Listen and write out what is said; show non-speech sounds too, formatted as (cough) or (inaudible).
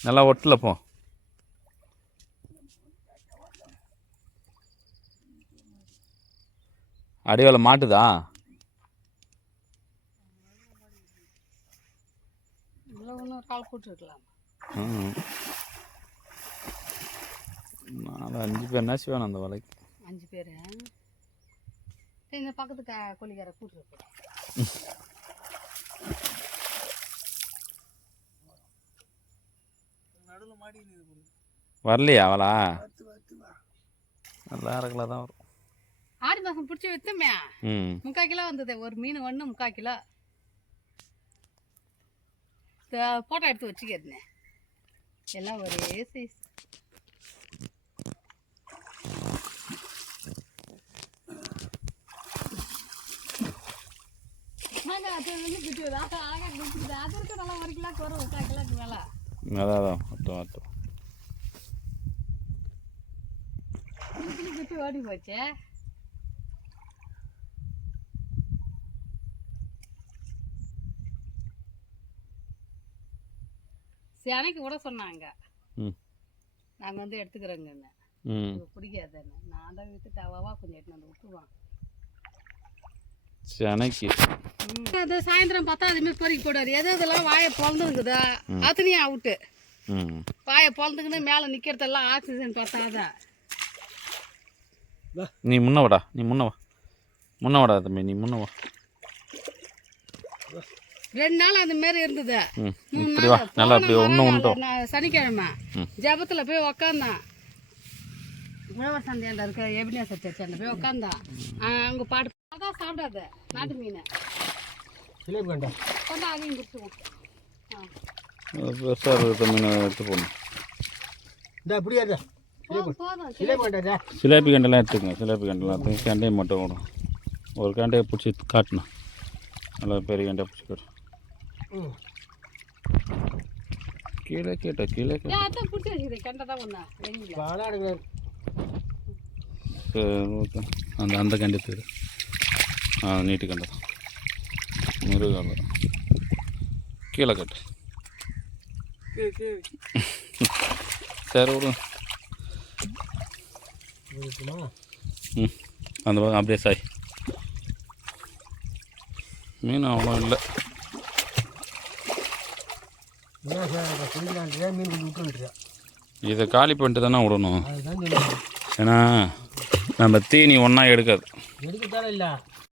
நல்லா ஒட்டல போ. அடிவேல மாட்டுதா? இதில் இன்னொரு கால் கூட்டிருக்கலாம் ம். நாலு அஞ்சு பேர் என்னாச்சு வேணும் அந்த வலைக்கு? அஞ்சு பேர். இந்த பக்கத்து க (laughs) வரலையா அவளா? நல்லா இருக்கல தான் வரும். ஆடி மாதம் பிடிச்சி வித்தோமே. ம். முக்கால் கிலோ வந்தது. ஒரு மீன் ஒன்று முக்கால் கிலோ. ஃபோட்டோ எடுத்து வச்சுக்கிறேன். எல்லாம் ஒரே சைஸ் அது வந்து கிட்டு அது அழகாக கிட்டு அது இருக்க நல்லா ஒரு கிலோக்கு வரும். முக்கால் கிலோக்கு மேலே. அதான் அதான் கிட்டு கிட்டு ஓடி போச்சு? சினைக்கு கூட சொன்னாங்க. நாங்கள் வந்து இது பிடிக்காதுன்னு. நான் தான் வித்துட்டு அவாவா கொஞ்சம் எடுத்து வந்து விட்டுருவான். சென்னைக்கு அது சாயந்தரம் பார்த்தா அதுமாரி பொறிக்க போடுவார். எது இதெல்லாம் வாயை பிறந்துருக்குதா அத்தனையும் அவுட்டு. ம். வாயை பிறந்துக்குன்னு மேலே நிற்கிறதெல்லாம் ஆக்சிஜன் பத்தாதான் நீ முன்ன வாடா. நீ முன்ன வா. முன்ன வாடா தம்பி. நீ முன்ன வா. ரெண்டு நாள் அந்த மாரி இருந்தது. ம். மூணு நாள் நல்லா ஒன்று சனிக்கிழமை. ஜபத்தில் போய் உக்காந்தான். உழவர் சந்தையாண்ட இருக்க எபினேசர் சர்ச்சாண்ட போய் உக்காந்தான். அங்கே பாட்டு அதான் சாப்பிடாத நாட்டு மீன். சிலேபி கண்டா கொண்டா அதையும் கொடுத்துருவோம் ஆ. பெருசாக இருக்கிற மீன் எடுத்து போடணும் இந்த அப்படியே இரு. போதும் போதும் சிலேபி கண்டா சிலேபி கண்டெல்லாம் எடுத்துக்கங்க சிலேபி கண்டெல்லாம். எடுத்துங்க கண்டையை மட்டும் விடும். ஒரு கண்டையை பிடிச்சி காட்டணும் நல்லா பெரிய கண்டையை பிடிச்சி காட்டு. ம். கீழே கேட்ட கீழே கேட்ட. ஏன் அதான் பிடிச்சி வச்சுக்கிறேன் கண்டை தான் ஒன்றா வெயில பாலா எடுக்கிறாரு சரி, ஓகே. அந்த அந்த கண்டி தேடு ஆ நீட்டு கண்டை. தான் மிருகம் கீழே கட்டு. சரி விடு. ம் அந்த பக்கம் அப்படியே சாய். மீன் அவ்வளோ இல்லை. இதை காலி பண்ணிட்டு தானே விடணும். ஏன்னா நம்ம தீனி ஒன்றா எடுக்காது. எடுக்கத்தானே இல்லை.